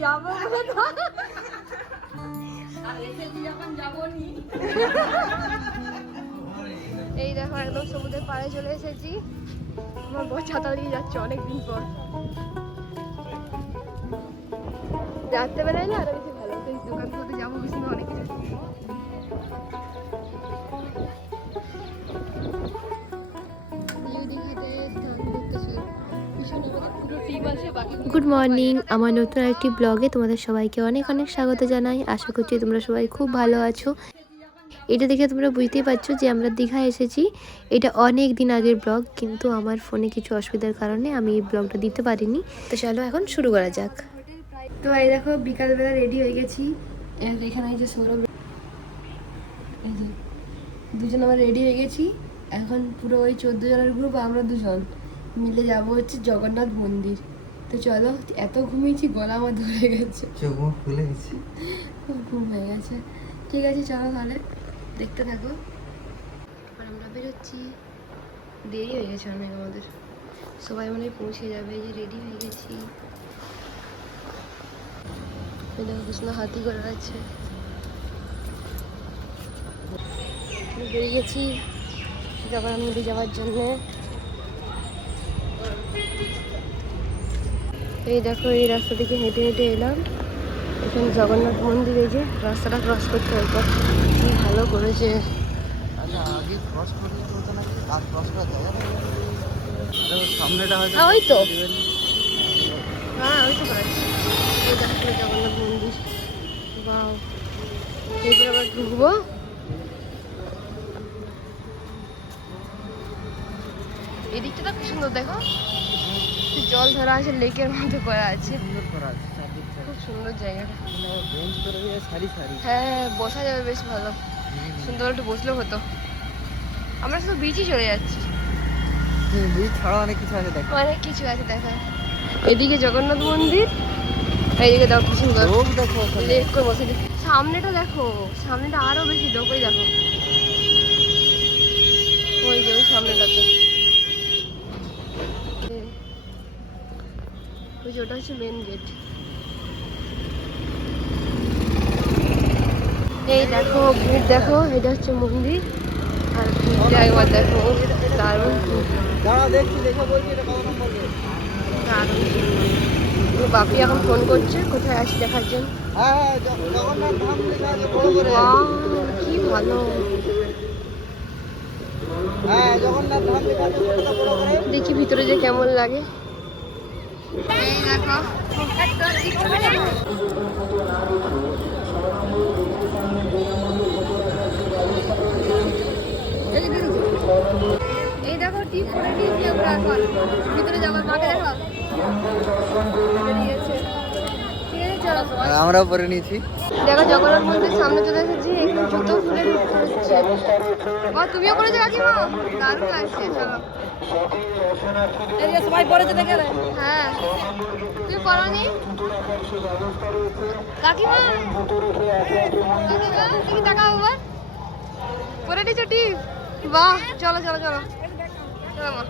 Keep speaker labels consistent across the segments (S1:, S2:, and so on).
S1: যাব এই দেখো, একদম সমুদ্রের পাড়ে চলে এসেছি। আমার ছাতা দিয়ে যাচ্ছে অনেকদিন পর। রাত্রেবেলায় না, আরও বেশি
S2: গুড মর্নিং আমার নতুন একটি ব্লগে তোমাদের সবাইকে অনেক অনেক স্বাগত জানাই। আশা করছি তোমরা সবাই খুব ভালো আছো। এটা দেখে তোমরা বুঝতেই পারছ যে আমরা দীঘা এসেছি। এটা অনেক দিন আগের ব্লগ কিন্তু আমার ফোনে কিছু অসুবিধার কারণে আমি এই ব্লগটা দিতে পারিনি। তো চলো এখন শুরু করা যাক।
S1: তো এই দেখো, বিকালবেলা রেডি হয়ে গেছি। এখানে যে সৌরভ দুজন আমরা রেডি হয়ে গেছি। এখন পুরো ওই চোদ্দ জনের গ্রুপ আমরা দুজন। মিলে যাব হচ্ছে জগন্নাথ মন্দির। তো চলো এত ঘুমিয়েছি গলা আমার ধরে গেছে।
S3: চোখ খুলে গেছি?
S1: খুব ঘুম হয়ে গেছে। ঠিক আছে চলো তাহলে দেখতে থাকো। আর আমরা বেরোচ্ছি। দেরি হয়ে গেছে অনেক আমাদের। সবাই মনে পৌঁছে যাবে যে রেডি হয়ে গেছি। কৃষ্ণ হাতি করে আছে। বেরিয়ে গেছি। জগন্নাথ মন্দির যাওয়ার জন্য। এই দেখো এই রাস্তা থেকে হেঁটে হেঁটে এলাম। এখানে জগন্নাথ মন্দির যে রাস্তাটা ক্রস করতে হবে। কি ভালো করেছে।
S3: আচ্ছা
S1: হ্যাঁ, ওই তো। হ্যাঁ ওই তো জগন্নাথ মন্দির। বাও আবার ঢুকবো। এদিকটা তো খুব সুন্দর দেখো। জল ধরা আছে লেকের মধ্যে করা আছে খুব সুন্দর জায়গাটা
S3: সারি সারি।
S1: হ্যাঁ বসা যাবে বেশ ভালো। সুন্দর একটু বসলেও হতো। আমরা শুধু বিচই চলে যাচ্ছি।
S3: ছাড়া অনেক কিছু আছে দেখো
S1: অনেক কিছু আছে দেখার। এদিকে জগন্নাথ মন্দির আর এইদিকে দেখো কি সুন্দর
S3: দেখো
S1: লেক করে বসে। সামনেটা দেখো সামনেটা আরও বেশি লোক ওই দেখো। ওই যে ওই সামনেটাতে এই। ওই যে ওটা হচ্ছে মেন গেট এই দেখো ভিড় দেখো এটা হচ্ছে মন্দির। আর ভিড়টা একবার দেখো দারুণ। বাপি এখন ফোন করছে কোথায় আছি দেখার জন্য?
S3: হ্যাঁ হ্যাঁ
S1: কি ভালো।
S3: হ্যাঁ
S1: দেখি ভিতরে যে কেমন লাগে। এই দেখো এই দেখো টিপ করে দিয়েছি আমরা এখন। ভিতরে যাবার মাকে দেখো বেরিয়েছে। ঠিক আছে চলো
S3: আর আমরাও পরে নিয়েছি।
S1: দেখো জগন্নাথ মন্দির সামনে চলে এসেছি খুলে ঢুকতে তুমিও করেছ কাকিমা? দারুণ লাগছে চলো। সবাই দেখে হ্যাঁ। তুমি পড়নি কাকিমা? কাকিমা তুমি তাকাও আবার পরে নিছো টিপ? বাহ চলো চলো চলো। চলো মা।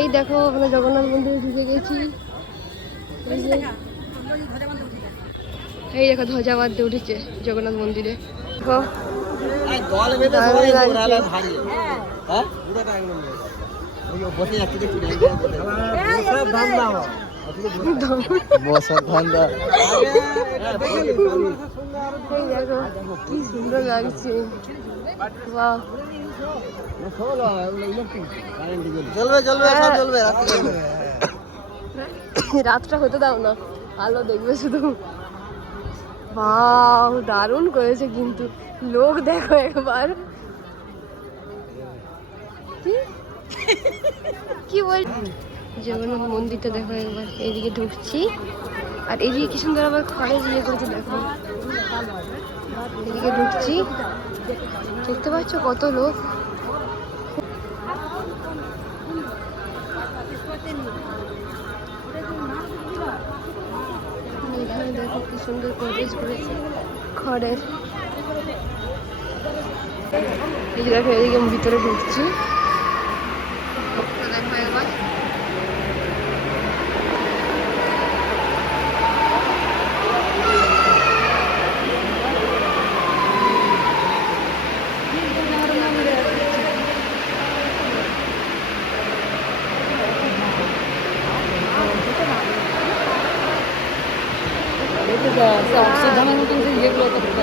S1: এই দেখো আমরা জগন্নাথ মন্দিরে ঢুকে গেছি। এই দেখো ধ্বজা বাঁধতে উঠেছে জগন্নাথ মন্দিরে।
S3: হ্যাঁ? বসার ধান্দা
S1: এই দেখো কি সুন্দর লাগছে। বাহ
S3: চলবে চলবে চলবে রাস্তা চলবে।
S1: রাতটা হতে দাও না। আলো দেখবে শুধু। দারুণ করেছে কিন্তু। লোক দেখো একবার। কি? বল জগন্নাথ মন্দিরটা দেখো একবার। এইদিকে ঢুকছি। আর এদিকে কি সুন্দর আবার খড়ের ইয়ে করেছে দেখো। এদিকে ঢুকছি। দেখতে পাচ্ছ কত লোক এখানে দেখো কি সুন্দর গোদরেজ করেছে? খড়ের। এই দেখো এদিকে ভিতরে ঢুকছি তো দেখো একবার
S4: সে অক্সিজেনের মতন সেই যেগুলো করতে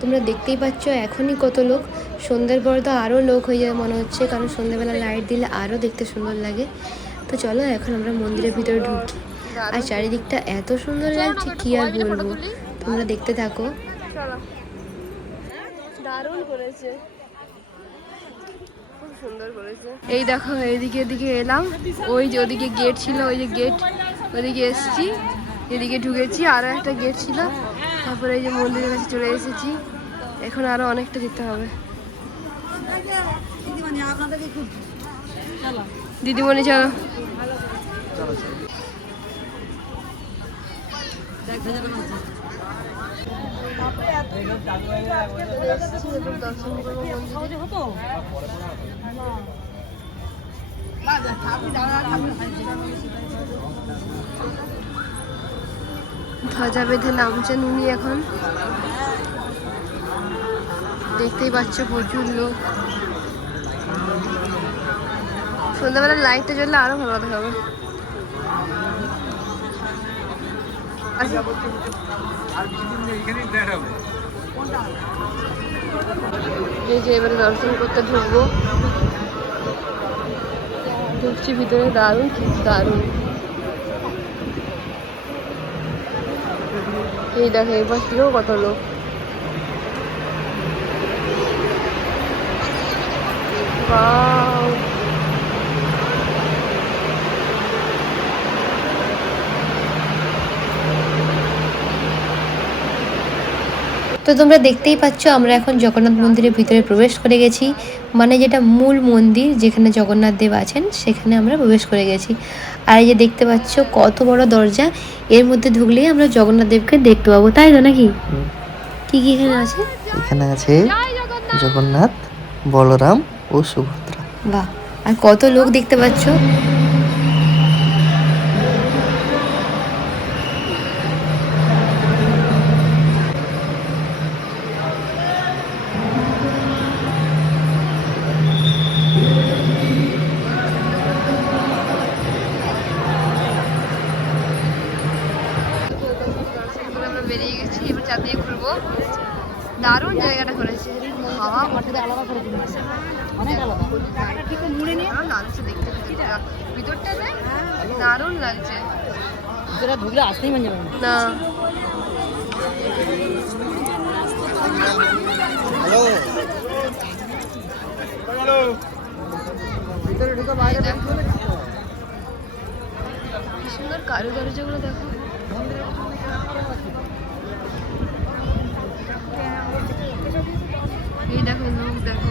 S2: তোমরা দেখতেই পাচ্ছ এখনই কত লোক। সন্ধ্যের পর তো আরও লোক হয়ে যাবে মনে হচ্ছে কারণ সন্ধ্যেবেলা লাইট দিলে আরও দেখতে সুন্দর লাগে। তো চলো এখন আমরা মন্দিরের ভিতরে ঢুকি। আর চারিদিকটা এত সুন্দর লাগছে কি আর বলব? তোমরা দেখতে থাকো।
S1: দারুণ করেছে। এই দেখো এইদিকে এদিকে এলাম। ওই যে ওদিকে গেট ছিল ওই যে গেট ওদিকে এসেছি। এদিকে ঢুকেছি আরও একটা গেট ছিল। তারপরে এই যে মন্দিরের কাছে চলে এসেছি। এখন আরও অনেকটা যেতে হবে। দিদিমণি, চলো। দর্শন করব মন্দিরে ধ্বজা বেঁধে নামছেন উনি এখন। দেখতেই পাচ্ছ প্রচুর লোক। সন্ধ্যাবেলা লাইটটা জ্বললে আরও ভালো দেখাবে এই যে এবারে দর্শন করতে ঢুকবো। ঢুকছি ভিতরে, দারুণ দারুণ। এই দেখো এই পাশ কত লোক Wow.
S2: তো তোমরা দেখতেই পাচ্ছ আমরা এখন জগন্নাথ মন্দিরের ভিতরে প্রবেশ করে গেছি। মানে যেটা মূল মন্দির যেখানে জগন্নাথ দেব আছেন সেখানে আমরা প্রবেশ করে গেছি। আর এই যে দেখতে পাচ্ছ কত বড় দরজা। এর মধ্যে ঢুকলেই আমরা জগন্নাথ দেবকে দেখতে পাবো তাই তো নাকি? কি কি এখানে আছে?
S3: এখানে আছে জগন্নাথ বলরাম ও সুভদ্রা।
S2: বাহ আর কত লোক দেখতে পাচ্ছ?
S4: ভিতরে আসতেই মন যাবে না
S1: না
S3: ভিতরে ঢুকে বাইরে
S1: কি সুন্দর কারুকার্যগুলো দেখো। এই দেখো লোক দেখো।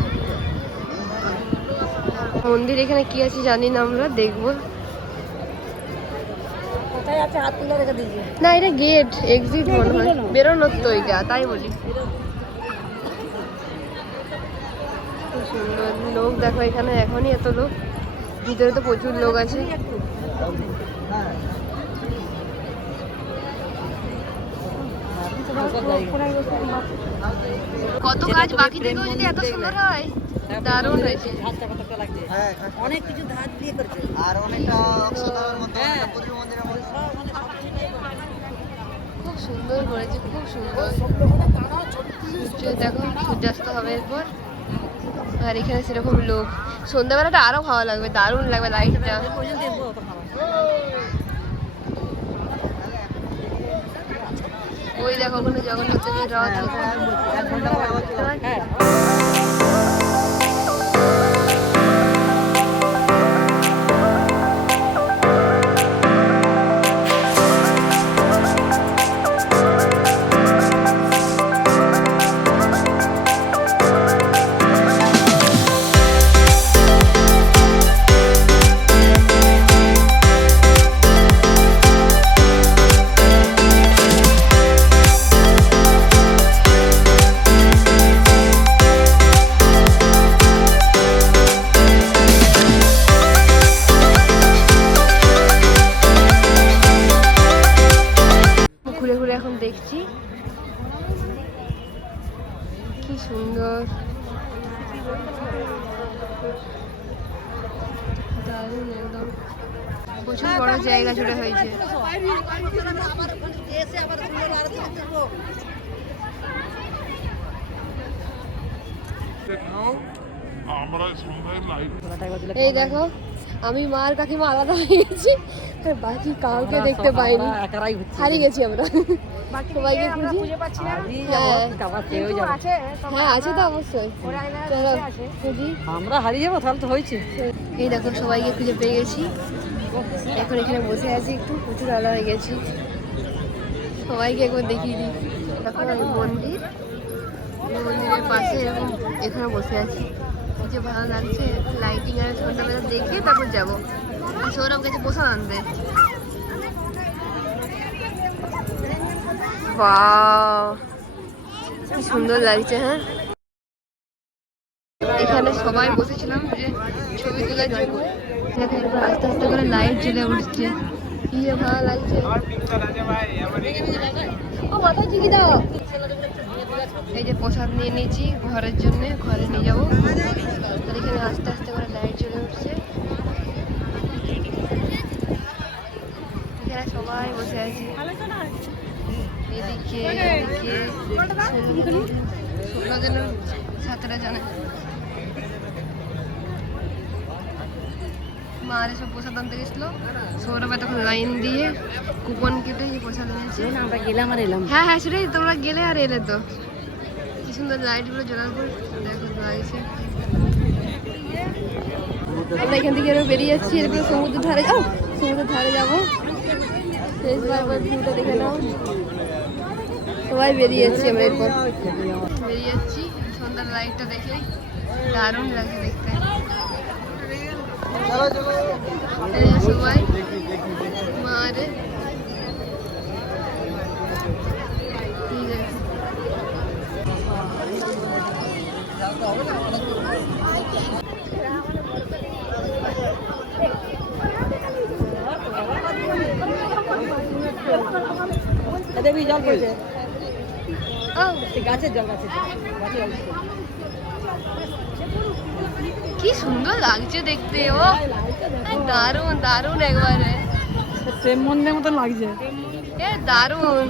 S1: মন্দির এখানে কি আছে জানি না আমরা দেখব
S4: কোথায় আছে হাত তুলে রেখে দিয়েছে
S1: না এটা গেট এক্সিট মনে হয়। বেরোনোর তো এটা তাই বলি। সুন্দর লোক দেখো এখানে এখনই এত লোক। ভিতরে তো প্রচুর লোক আছে। কত কাজ বাকি থেকেও যদি এত সুন্দর হয় দারুণ হয়েছে।
S4: লাগছে
S3: হ্যাঁ।
S4: অনেক কিছু ধার দিয়ে করেছে।
S3: আর অনেকটা অক্ষরধামের মতো
S4: হ্যাঁ।
S3: অনেকটা পুরীর মন্দিরের মতো
S1: খুব সুন্দর করেছে খুব সুন্দর সূর্য দেখো সূর্যাস্ত হবে এরপর আর এখানে সেরকম লোক সন্ধ্যাবেলাটা আরও ভালো লাগবে দারুণ লাগবে লাইটটা ওই দেখো ওখানে জগন্নাথ দেবের রথ এই দেখো আমি মার কাকিমা আলাদা হয়ে গেছি। আর বাকি কাউকে দেখতে পাইনি। হারিয়ে গেছি আমরা। সবাইকে খুঁজি। হ্যাঁ। হ্যাঁ আছে তো অবশ্যই। চলো খুঁজি।
S4: আমরা হারিয়ে যাব তাহলে তো হয়েছে।
S1: এই দেখো সবাইকে খুঁজে পেয়ে গেছি। এখন এখানে বসে আছি একটু প্রচুর আলো হয়ে গেছি। সবাইকে একবার দেখিয়ে দিই। দেখো এই মন্দির। মন্দিরের পাশে এরকম এখানে বসে আছি। যে ভালো লাগছে লাইটিং আর সন্ধ্যাবেলা দেখে তারপর যাব। আর সৌরভ গেছে প্রসাদ আনতে। কি সুন্দর লাগছে হ্যাঁ? এখানে সবাই বসেছিলাম যে ছবি তোলার জন্য। আস্তে আস্তে করে লাইট জ্বলে উঠছে। কি যে ভালো লাগছে। ও মাথা ঝুঁকি দাও। এই যে প্রসাদ নিয়ে নিয়েছি ঘরের জন্য ঘরে নিয়ে যাব। আর এখানে আস্তে আস্তে করে লাইট জ্বলে উঠছে। এখানে সবাই বসে আছি। এদিকে এদিকে ষোলো জন সতেরো জনে। মা আর এসব প্রসাদ আনতে গেছিল। সৌরভ তখন লাইন দিয়ে কুপন কেটে প্রসাদ এনেছে।
S4: আমরা গেলাম আর এলাম।
S1: হ্যাঁ হ্যাঁ সেটাই তোমরা গেলে আর এলে তো। সুন্দর লাইটগুলো জ্বলার পর দেখো লাগছে আমরা এখান থেকে বেরিয়ে যাচ্ছি, এরপরে সমুদ্রের ধারে যাও সমুদ্রের ধারে যাব। দেখে নাও। সবাই বেরিয়ে যাচ্ছি আমরা এরপর। বেরিয়ে যাচ্ছি, সন্ধ্যার লাইটটা দেখে। দারুণ লাগছে দেখতে। সবাই মারে ঠিক আছে
S4: দেবী জল পড়ছে। গাছের জল গাছের জল
S1: কি সুন্দর লাগছে দেখতে ও। দারুণ দারুণ একবারে।
S4: প্রেম মন্দিরের মতো লাগছে।
S1: এ দারুণ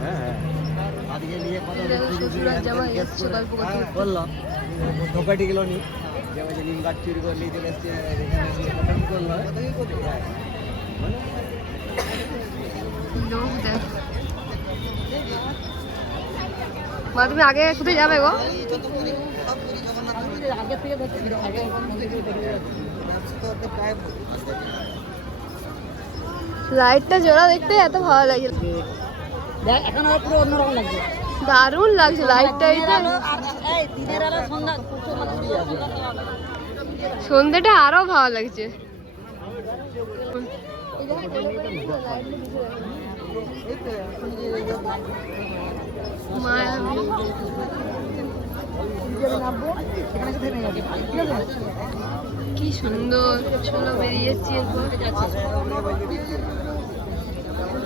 S3: হ্যাঁ হ্যাঁ আজকে নিয়ে কথা
S1: এই দেখো শ্বশুর আর জামাই এসছে গল্প করতে।
S3: বলল। ঢোকাটি গেল নি। যে ওই যে নিম গাছ চুরি করে নিয়ে চলে এসছে এখানে এসে কথা কি করল
S1: মা তুমি আগে কোথায় যাবে গো?
S4: আগে থেকে আগে
S1: লাইটটা জোড়া দেখতে এত ভালো লাগে
S4: দেখ এখন আর পুরো অন্যরকম লাগছে।
S1: দারুণ লাগছে লাইটটা
S4: দিনের
S1: সন্ধ্যেটা আরও ভালো লাগছে। কি সুন্দর চলো বেরিয়ে যাচ্ছি এরপর।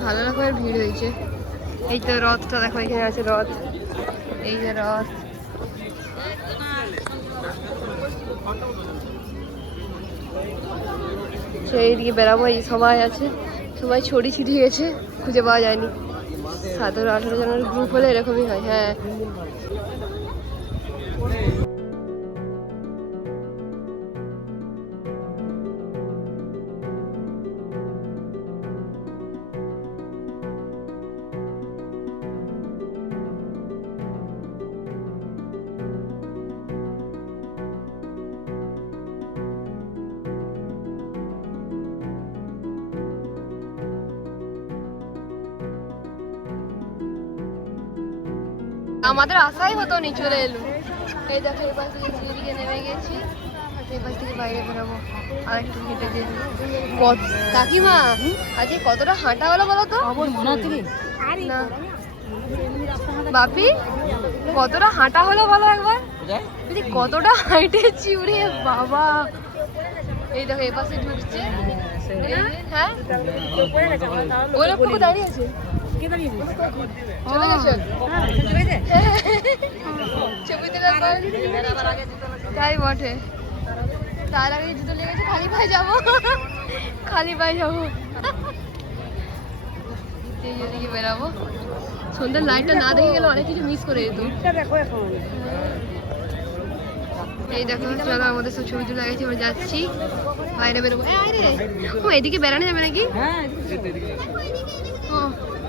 S1: ভালো রকমের ভিড় হয়েছে। এই তো রথটা দেখো এখানে আছে রথ। এই যে রথ। সেই বেড়াবো, এই সবাই আছে। সবাই ছড়ি ছিটিয়ে গেছে, খুঁজে পাওয়া যায়নি। সাতেরো আঠেরো জনের গ্রুপ হলে এরকমই হয় হ্যাঁ। আমাদের আশাই হতো নি চলে এলো। এই দেখো এই পাশ থেকে নেমে গেছি। এই পাশ থেকে বাইরে বেরোবো। আর একটু হেঁটে যে কত কাকিমা আজকে কতটা হাঁটা হলো বলো তো? না। বাপি কতটা হাঁটা হলো বলো একবার? বলছি কতটা হাঁটেছি বাবা। এই দেখো এ পাশে ঢুকছে। হ্যাঁ ওরা পুরো দাঁড়িয়ে আছে? গেছে। তাই বটে। তার আগে জুতো লেগেছে খালি পায়ে যাব। খালি পায়ে যাব। বেরাবো। সন্ধ্যার লাইটটা না দেখে গেলে অনেক কিছু মিস করে যেত। এই দেখো চলো আমাদের সব ছবি তুলে গেছে আমরা যাচ্ছি। বাইরে বেরোবো। ও এদিকে বেড়ানো যাবে নাকি? ও চলো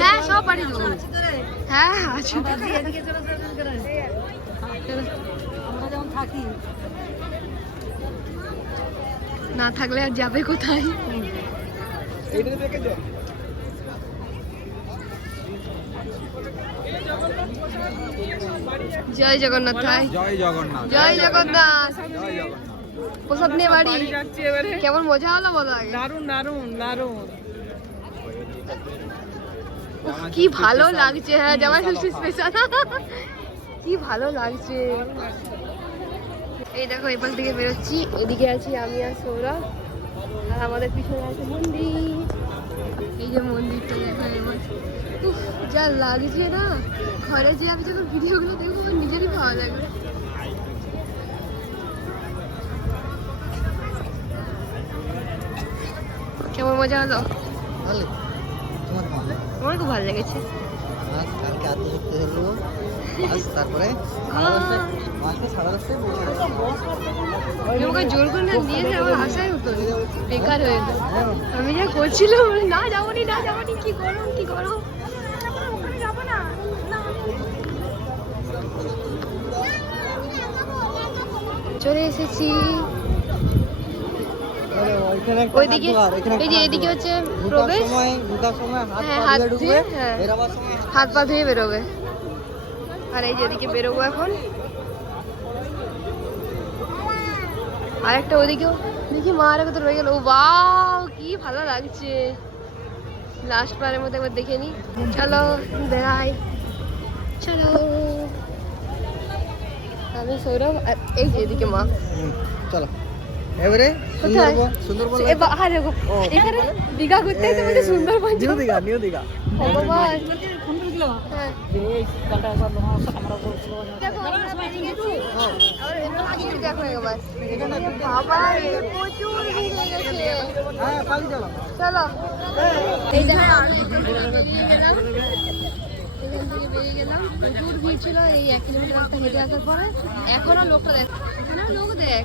S1: হ্যাঁ সব পাঠিয়ে দেবো। হ্যাঁ আছে চলো। না থাকলে আর যাবে কোথায়? জয় জগন্নাথ ভাই।
S3: জয় জগন্নাথ।
S1: জয় জগন্নাথ।
S3: জয় জগন্নাথ।
S1: প্রসাদ নিয়ে বাড়ি কেমন মজা হলো বলো আগে কি ভালো লাগছে হ্যাঁ জামাই ষষ্ঠী স্পেশাল কি ভালো লাগছে এই দেখো এপাশ থেকে বেরোচ্ছি। এদিকে আছি আমি আর সৌরভ। আর আমাদের পিছনে আছে মন্দির। এই যে মন্দিরটা দেখো এবার। যা লাগছে না। ঘরে যে আমি যখন ভিডিওগুলো দেখব নিজেরই ভালো লাগবে। কেমন মজা হলো?
S3: ভালো তোমার
S1: আমার খুব ভালো লেগেছে।
S3: কালকে আত্ম করতে হলো। আজ তারপরে
S1: আমাকে জোর করে না দিয়েছে আমার আশাই হতো বেকার হয়ে যেত আমি যা করছিলাম না যাব না যাব কি গরম কি গরম চলে এসেছি।
S3: আরে, একটা
S1: ওইদিকে এই যে এদিকে হচ্ছে প্রবেশ।
S3: সময় ঢোকার সময় হাত
S1: হ্যাঁ,
S3: পা
S1: হাত
S3: ধুয়ে
S1: ধুয়ে,
S3: ঢুকবে
S1: হ্যাঁ।
S3: বেরোবার সময়
S1: হাত পা ধুয়ে। বেরোবে। আর এই যে এদিকে বেরোবো এখন। আরেকটা ওদিকেও। দেখি মা আর রয়ে গেল। বাও কি ভালো লাগছে। লাস্ট বারের মধ্যে একবার দেখে নি। চলো বেড়াই। চলো। আমি সৌরভ আর এই যে এদিকে মা।
S3: চলো। এবারে? সুন্দরবন সুন্দরবন
S1: আরে গো, এখানে দীঘা ঘুরতে এসে বলছে সুন্দরবন
S3: নিউ। নিউ দীঘা
S1: হ্যাঁ হয়ে
S3: হ্যাঁ
S1: গেলাম বেরিয়ে গেলাম প্রচুর ভিড় ছিল এই এক কিলোমিটার রাস্তা হেঁটে আসার পরে। এখনও লোকটা দেখ এখানে লোক দেখ।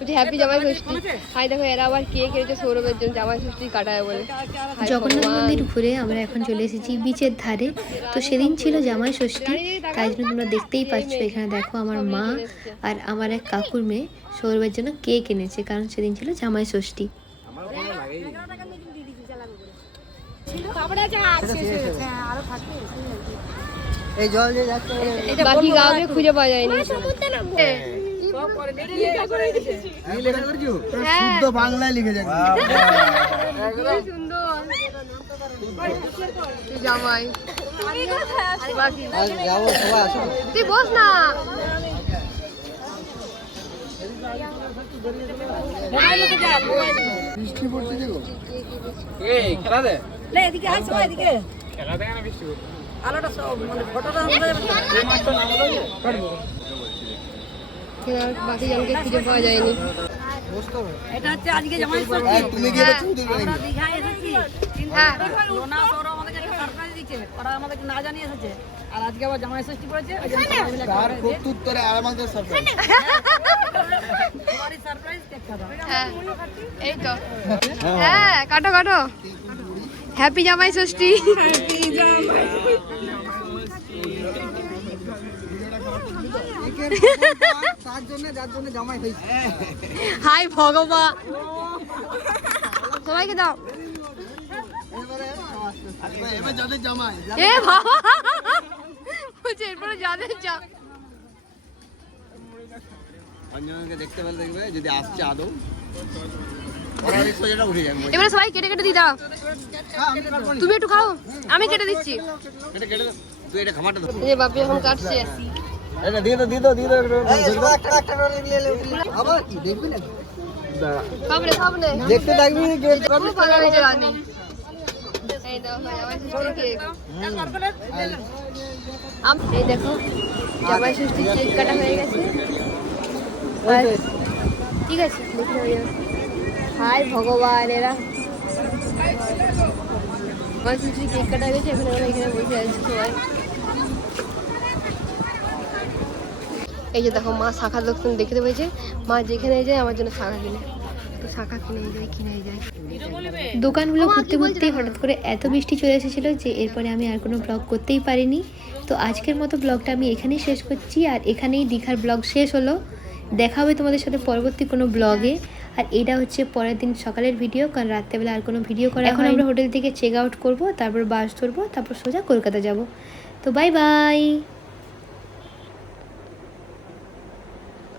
S1: বলছি হ্যাপি জামাই ষষ্ঠী হাই দেখো এরা আবার কেক এনেছে সৌরভের জন্য? জামাই ষষ্ঠী কাটায় বলে।
S2: জগন্নাথ। মন্দির ঘুরে আমরা এখন চলে এসেছি বিচের ধারে। তো সেদিন ছিল জামাই ষষ্ঠী। তাই জন্য তোমরা দেখতেই পাচ্ছ এখানে দেখো আমার মা আর আমার এক কাকুর মেয়ে সৌরভের জন্য কেক এনেছে কারণ সেদিন ছিল জামাই ষষ্ঠী।
S3: এই জল যে যাচ্ছে
S1: বাকি কাউকে খুঁজে পাওয়া যায়নি।
S3: কি শুদ্ধ বাংলায় লিখে
S1: তুই
S3: যাব
S1: তুই বস না।
S3: বৃষ্টি পড়ছে দেখো।
S4: এদিকে আয় সবাই এদিকে। আলোটা সব মানে ফটোটা আমাদের
S1: এবার বাকি জনকে খুঁজে পাওয়া যায়নি।
S4: এটা হচ্ছে আজকে জামাই
S3: এই, তুমি কি এটা ছবি তুলবে
S4: আমরা দীঘায় এসেছি।
S1: হ্যাঁ।
S4: লোনা সৌরভ আমাদেরকে একটা সারপ্রাইজ দিচ্ছে। ওরা আমাদেরকে না জানিয়ে এসেছে। আর আজকে আবার জামাই ষষ্ঠী পড়েছে ওই জন্য সবাই মিলে
S3: তার প্রত্যুত্তরে আর আমাদের সারপ্রাইজ
S4: সবারই সারপ্রাইজ কেক খাওয়া
S1: হ্যাঁ। এই তো। হ্যাঁ। কাটো কাটো। হ্যাপি জামাই ষষ্ঠী।
S3: তার জন্য যার জন্য জামাই হয়েছে।
S1: হাই ভগবান সবাইকে দাও।
S3: এবারে যাদের জামাই
S1: এ বাবা। বলছে এরপর যাদের যা
S3: অঞ্জনকে দেখতে পেলে দেখবে যদি আসছে আদৌ। ওরা ওই সোজাটা উঠে যাবে।
S1: এবারে সবাই কেটে কেটে দিয়ে দাও। তুমি একটু খাও আমি কেটে দিচ্ছি।
S3: তুই এটা
S1: বাপি এখন কাটছে।
S3: এটা দিয়ে দাও দিয়ে দাও দিয়ে দাও একটা একটা রোল নিয়ে এলে আবার কি দেখবি না
S1: সামনে সামনে
S3: দেখতে থাকবি গেট
S1: খুব ভালো হয়েছে রানি এই দাও ভাই আমার ষষ্ঠী কেক আম- এই দেখো জামাই ষষ্ঠী কেক কাটা হয়ে গেছে আর ঠিক আছে দেখে হয়ে যাবে হাই ভগবান এরা জামাই ষষ্ঠী কেক কাটা হয়ে গেছে এখন আমরা এখানে বসে আছি সবাই এই যে দেখো মা শাখা দোকান দেখতে পেয়েছে। মা যেখানে যায় আমার জন্য শাখা কিনে। তো শাখা কিনে যায় কিনে যায়।
S2: দোকানগুলো ঘুরতে ঘুরতে হঠাৎ করে এত বৃষ্টি চলে এসেছিল যে এরপরে আমি আর কোনো ব্লগ করতেই পারিনি। তো আজকের মতো ব্লগটা আমি এখানেই শেষ করছি আর এখানেই দীঘার ব্লগ শেষ হলো। দেখা হবে তোমাদের সাথে পরবর্তী কোনো ব্লগে আর এটা হচ্ছে পরের দিন সকালের ভিডিও কারণ রাত্রেবেলা আর কোনো ভিডিও করা এখন আমরা হোটেল থেকে চেক আউট করব তারপর বাস ধরবো তারপর সোজা কলকাতা যাব। তো বাই বাই